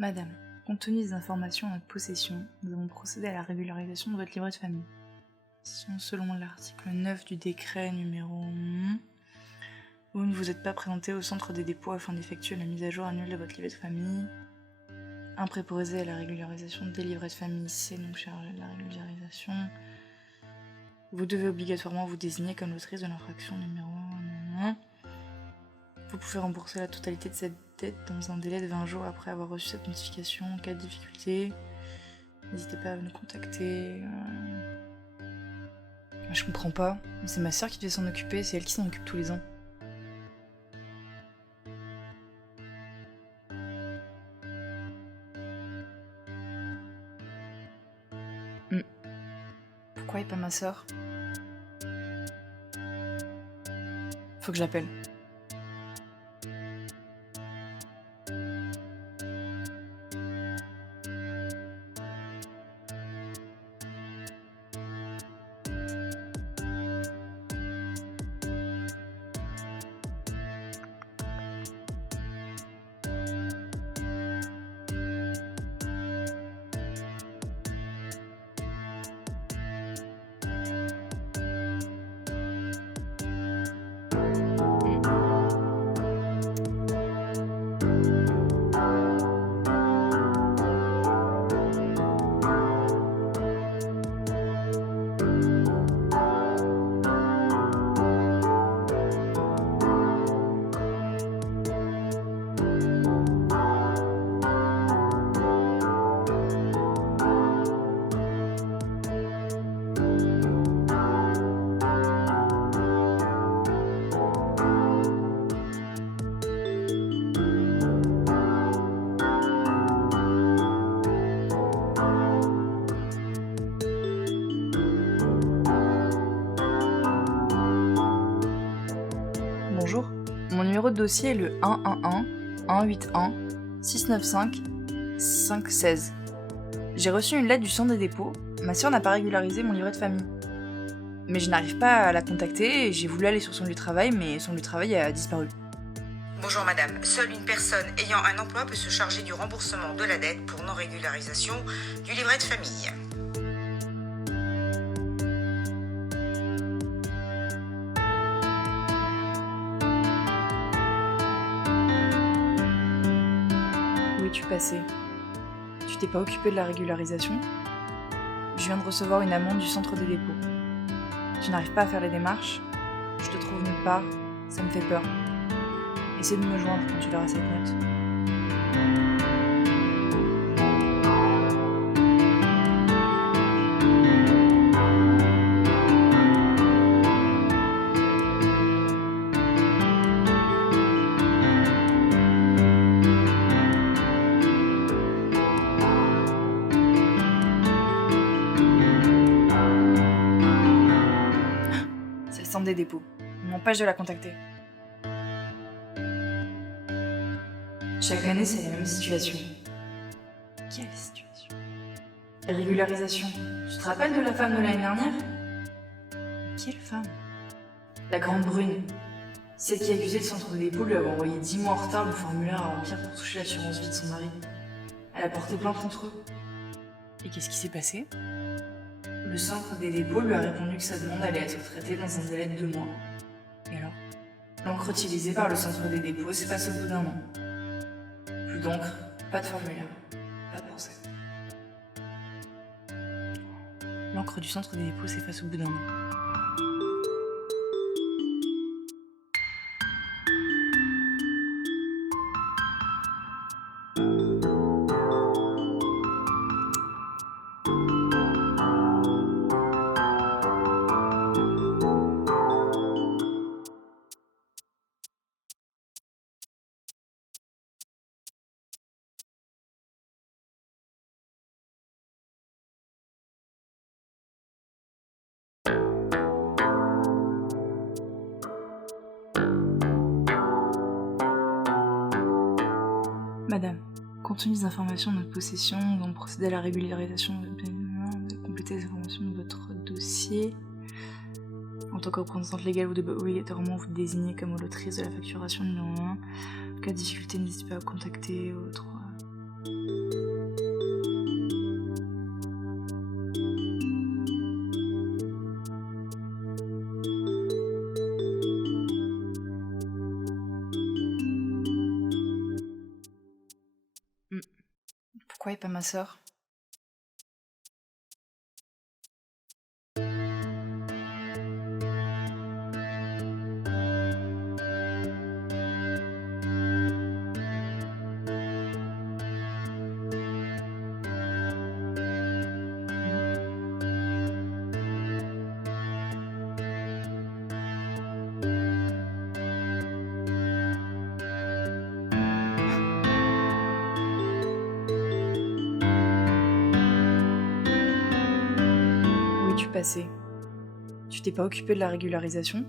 Madame, compte tenu des informations en notre possession, nous avons procédé à la régularisation de votre livret de famille. Selon l'article 9 du décret numéro... Vous ne vous êtes pas présenté au centre des dépôts afin d'effectuer la mise à jour annuelle de votre livret de famille. Un préposé à la régularisation des livrets de famille s'est donc chargé de la régularisation. Vous devez obligatoirement vous désigner comme l'autrice de l'infraction numéro 1. Vous pouvez rembourser la totalité de cette dette dans un délai de 20 jours après avoir reçu cette notification. En cas de difficulté, n'hésitez pas à nous contacter. Je comprends pas. C'est ma sœur qui devait s'en occuper, c'est elle qui s'en occupe tous les ans. Pourquoi et pas ma sœur? Faut que je l'appelle. Bonjour, mon numéro de dossier est le 111 181 695 516. J'ai reçu une lettre du centre des dépôts. Ma sœur n'a pas régularisé mon livret de famille. Mais je n'arrive pas à la contacter et j'ai voulu aller sur son lieu de travail, mais son lieu de travail a disparu. Bonjour madame, seule une personne ayant un emploi peut se charger du remboursement de la dette pour non-régularisation du livret de famille. Où es-tu passé? Tu t'es pas occupé de la régularisation? Je viens de recevoir une amende du centre des dépôts. Tu n'arrives pas à faire les démarches? Je te trouve nulle part, ça me fait peur. Essaie de me joindre quand tu verras cette note. C'est le centre des dépôts. On m'empêche de la contacter. Chaque année, c'est la même situation. Quelle situation? La régularisation. Tu te rappelles de la femme de l'année dernière? Quelle femme? La grande brune. Celle qui accusait le centre de dépôt lui avait envoyé 10 mois en retard le formulaire à remplir pour toucher l'assurance vie de son mari. Elle a porté plainte contre eux. Et qu'est-ce qui s'est passé? Le centre des dépôts lui a répondu que sa demande allait être traitée dans un délai de 2 mois. Et alors? L'encre utilisée par le centre des dépôts s'efface au bout d'un an. Plus d'encre, pas de formulaire, pas de procès. L'encre du centre des dépôts s'efface au bout d'un an. Madame, compte tenu des informations de notre possession, nous avons procédé à la régularisation de compléter les informations de votre dossier. En tant que représentante légale, vous devez obligatoirement vous désigner comme l'autrice de la facturation numéro 1. En cas de difficulté, n'hésitez pas à contacter au 3. Pourquoi et pas ma sœur? Où es-tu passé? Tu t'es pas occupé de la régularisation?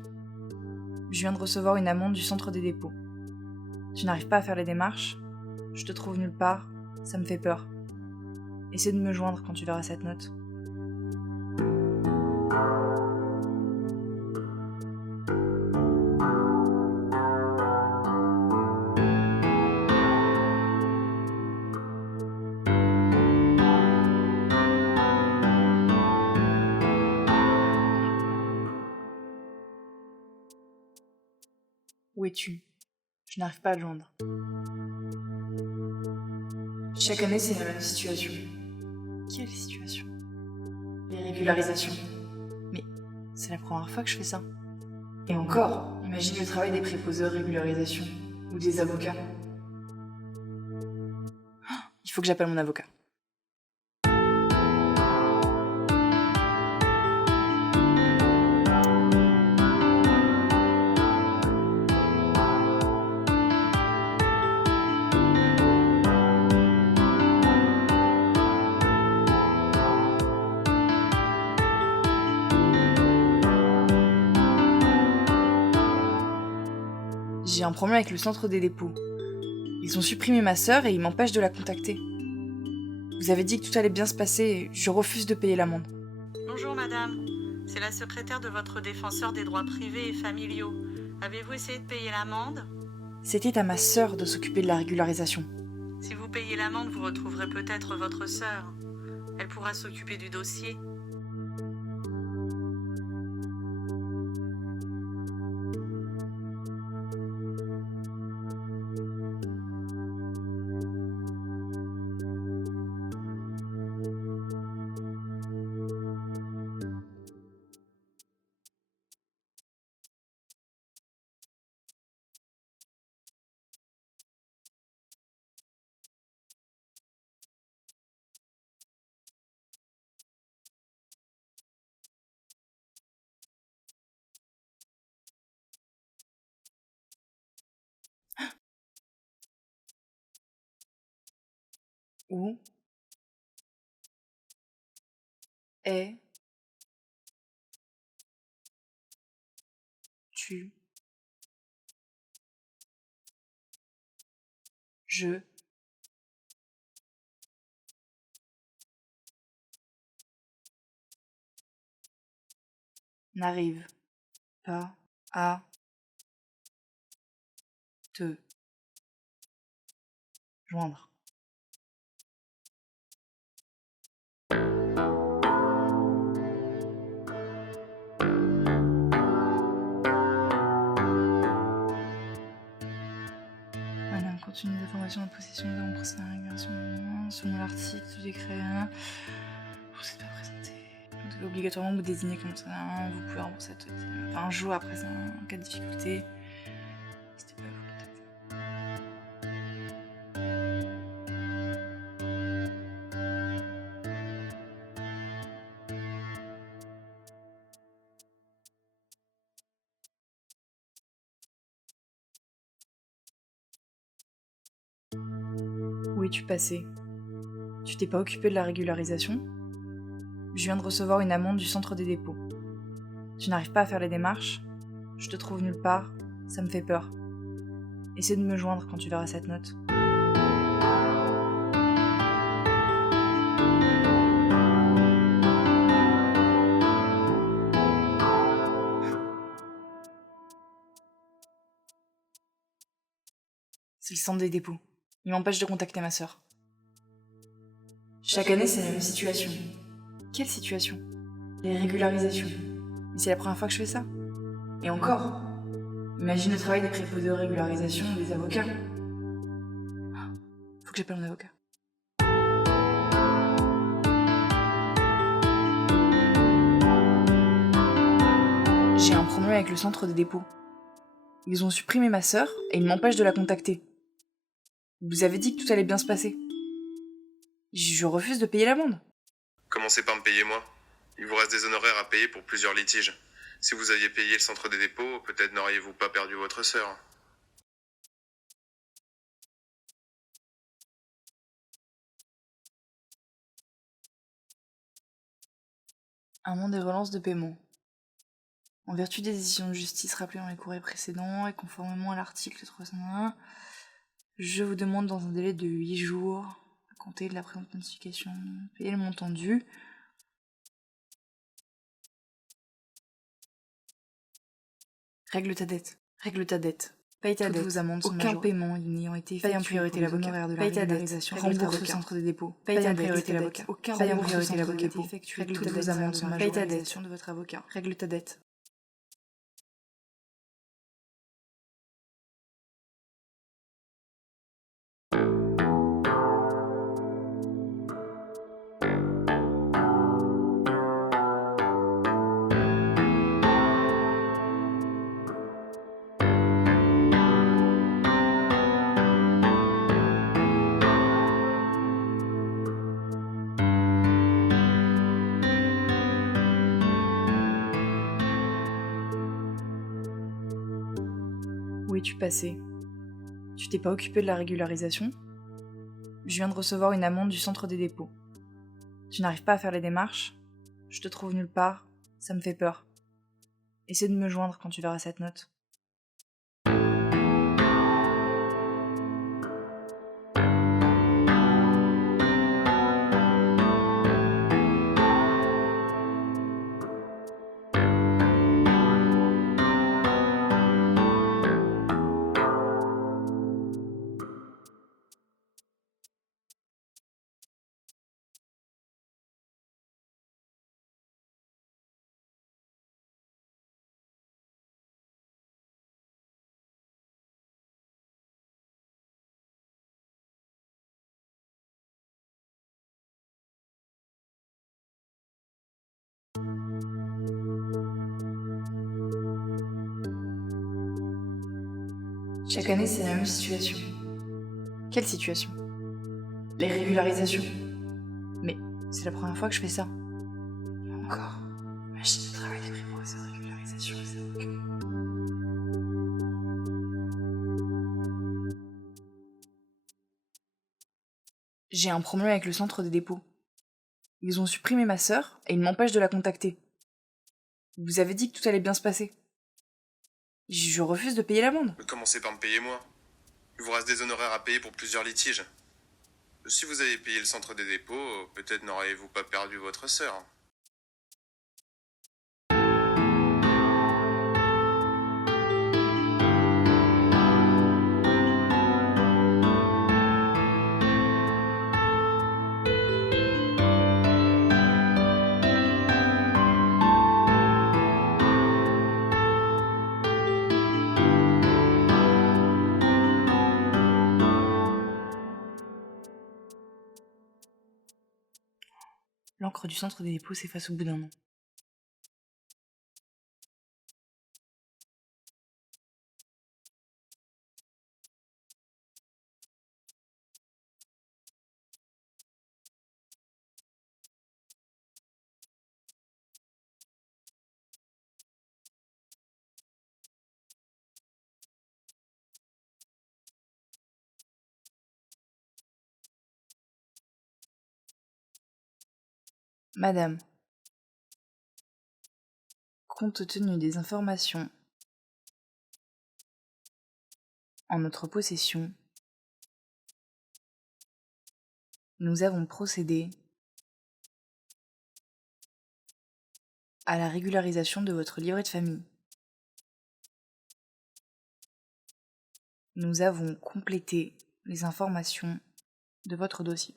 Je viens de recevoir une amende du centre des dépôts. Tu n'arrives pas à faire les démarches? Je te trouve nulle part, ça me fait peur. Essaie de me joindre quand tu verras cette note. Où es-tu? Je n'arrive pas à le joindre. Chaque année, c'est la même situation. Quelle situation? Les régularisations. Mais c'est la première fois que je fais ça. Et encore, imagine le travail des préposés aux régularisations ou des avocats. Il faut que j'appelle mon avocat. J'ai un problème avec le centre des dépôts. Ils ont supprimé ma sœur et ils m'empêchent de la contacter. Vous avez dit que tout allait bien se passer et je refuse de payer l'amende. Bonjour madame, c'est la secrétaire de votre défenseur des droits privés et familiaux. Avez-vous essayé de payer l'amende? C'était à ma sœur de s'occuper de la régularisation. Si vous payez l'amende, vous retrouverez peut-être votre sœur. Elle pourra s'occuper du dossier. Où es-tu? Je n'arrive pas à te joindre. Madame, contenu d'information en possession de procès à la régulation selon l'article du décret 1. Vous n'êtes pas présenté. Vous devez obligatoirement vous désigner comme ça. Vous pouvez rembourser un jour après ça en cas de difficulté. N'hésitez pas à vous contacter. Où es-tu passé? Tu t'es pas occupé de la régularisation? Je viens de recevoir une amende du centre des dépôts. Tu n'arrives pas à faire les démarches? Je te trouve nulle part, ça me fait peur. Essaie de me joindre quand tu verras cette note. C'est le centre des dépôts. Il m'empêche de contacter ma sœur. Chaque année, c'est la même situation. Quelle situation? Les régularisations. Mais c'est la première fois que je fais ça. Et encore, imagine le travail des préposés aux régularisations ou des avocats. Faut que j'appelle mon avocat. J'ai un problème avec le centre des dépôts. Ils ont supprimé ma sœur et ils m'empêchent de la contacter. Vous avez dit que tout allait bien se passer. Je refuse de payer l'amende. Commencez par me payer moi. Il vous reste des honoraires à payer pour plusieurs litiges. Si vous aviez payé le centre des dépôts, peut-être n'auriez-vous pas perdu votre sœur. Amende et relance de paiement. En vertu des décisions de justice rappelées dans les courriers précédents et conformément à l'article 301, je vous demande dans un délai de 8 jours, à compter de la présente notification, de payer le montant dû. Règle ta dette. Règle ta dette. Paye ta dette. Vos amendes sont majorables. Aucun paiement n'ayant été effectué en priorité l'avocat. Paye ta dette. Rembourse le centre des dépôts. Paye ta priorité l'avocat. Aucun rembourse le centre des dépôts. Règle ta dette. Vos amendes sont majorables. Paye ta dette de votre avocat. Règle ta dette. Où es-tu passé? Tu t'es pas occupé de la régularisation? Je viens de recevoir une amende du centre des dépôts. Tu n'arrives pas à faire les démarches? Je te trouve nulle part, ça me fait peur. Essaie de me joindre quand tu verras cette note. Chaque année, c'est la même situation. Quelle situation? Les régularisations. Mais c'est la première fois que je fais ça. Et encore, imagine le travail des préposés aux régularisations et des avocats. J'ai un problème avec le centre des dépôts. Ils ont supprimé ma sœur et ils m'empêchent de la contacter. Vous avez dit que tout allait bien se passer. Je refuse de payer l'amende. Commencez par me payer moi. Il vous reste des honoraires à payer pour plusieurs litiges. Si vous avez payé le centre des dépôts, peut-être n'auriez-vous pas perdu votre sœur. L'encre du centre des dépôts s'efface au bout d'un an. Madame, compte tenu des informations en notre possession, nous avons procédé à la régularisation de votre livret de famille. Nous avons complété les informations de votre dossier.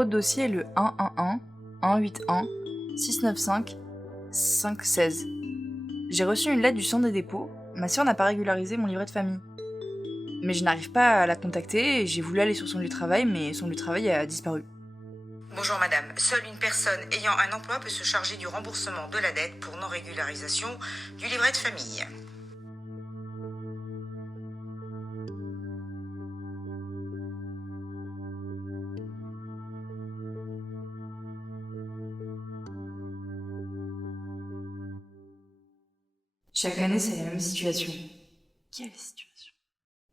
numéro de dossier est le 111 181 695 516. J'ai reçu une lettre du centre des dépôts. Ma sœur n'a pas régularisé mon livret de famille. Mais je n'arrive pas à la contacter et j'ai voulu aller sur son lieu de travail, mais son lieu de travail a disparu. Bonjour madame, seule une personne ayant un emploi peut se charger du remboursement de la dette pour non-régularisation du livret de famille. Chaque année, c'est la même situation. Quelle situation?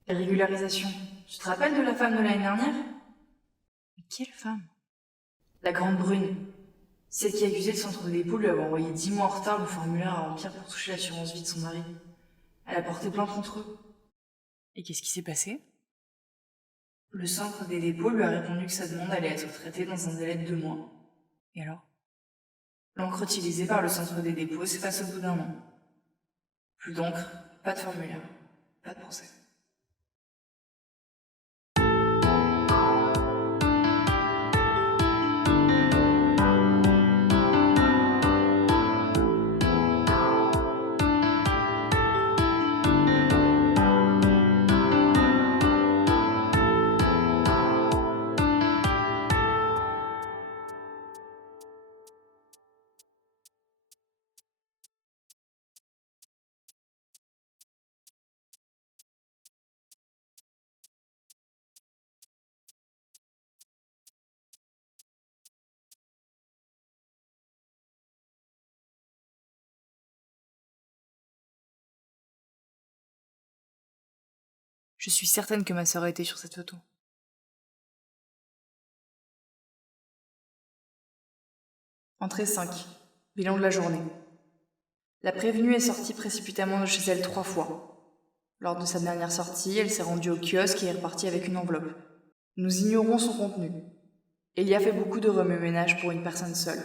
Régularisation. Tu te rappelles de la femme de l'année dernière? Mais quelle femme? La grande brune. Celle qui accusait le centre de dépôt de lui avoir envoyé 10 mois en retard le formulaire à remplir pour toucher l'assurance vie de son mari. Elle a porté plainte contre eux. Et qu'est-ce qui s'est passé? Le centre des dépôts lui a répondu que sa demande allait être traitée dans un délai de 2 mois. Et alors? L'encre utilisée par le centre des dépôts s'efface au bout d'un an. Plus d'encre, pas de formulaire, pas de procès. Je suis certaine que ma sœur a été sur cette photo. Entrée 5. Bilan de la journée. La prévenue est sortie précipitamment de chez elle 3 fois. Lors de sa dernière sortie, elle s'est rendue au kiosque et est repartie avec une enveloppe. Nous ignorons son contenu. Elle y a fait beaucoup de remue-ménage pour une personne seule.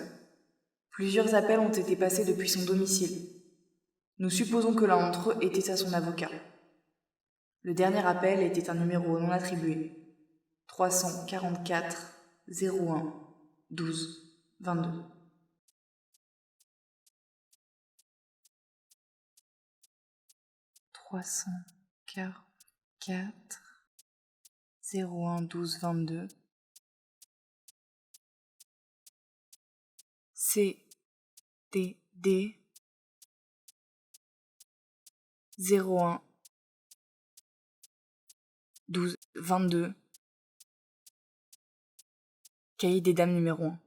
Plusieurs appels ont été passés depuis son domicile. Nous supposons que l'un d'entre eux était à son avocat. Le dernier appel était un numéro non attribué. 344 01 12 22. Quatre 01 12 22 CDD 01 12 22 Cahier des dames numéro 1.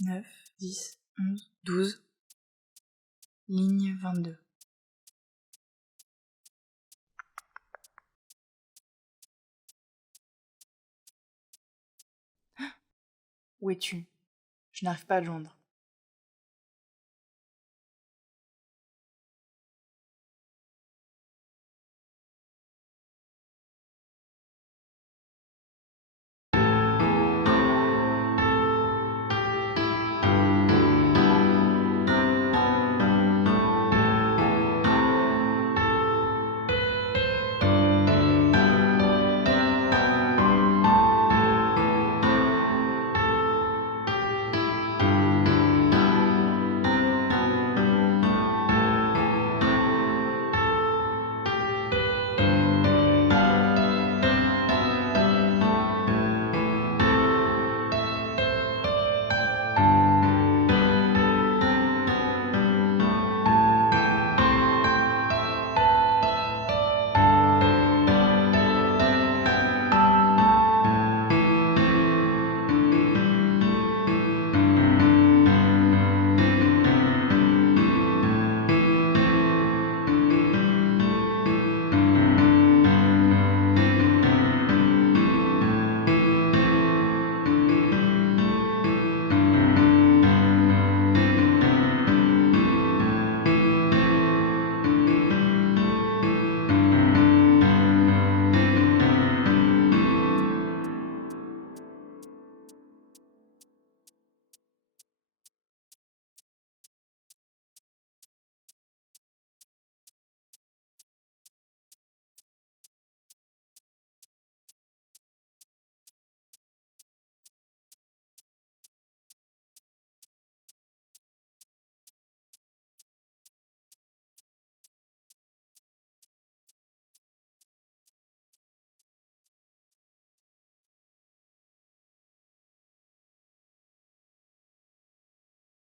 Neuf, 10, 11, 12, ligne 22. Où es-tu? Je n'arrive pas à le joindre.